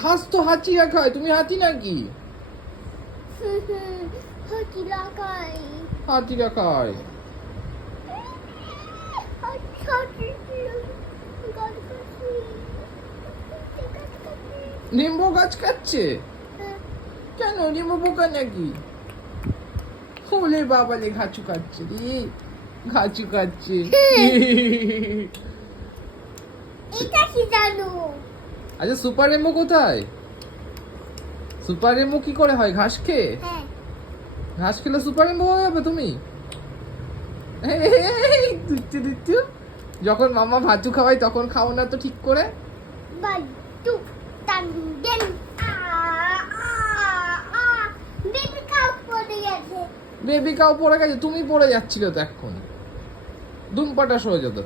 ঘাস তো হাতিরা খায়, তুমি হাতি নাকি? হাতিরা খায়। হাতিরা খায়। লিম্বু গাছ খাচ্ছে? কেন, লিম্বু পোকা নাকি? ওলে বাবালে, ঘাচু খাচ্ছে রে, ঘাচু খাচ্ছে। এটা কি জানো? আচ্ছা, সুপার রেমো কোথায়? সুপার রেমো কি করে হয়? ঘাস খেয়ে? হ্যাঁ। ঘাস খেলে সুপার রেমো হয়ে যাবে তুমি? দুচ্ছু দুচ্ছু, যখন মামা ভাজু খাওয়াই তখন খাও না তো ঠিক করে? বাজু টান্ডেন বেবি কাউ পড়ে গেছে। বেবি কাউ পড়ে গেছে? তুমি পড়ে যাচ্ছিলে তো এক্ষুনি, দুম পাটা সরে যেত।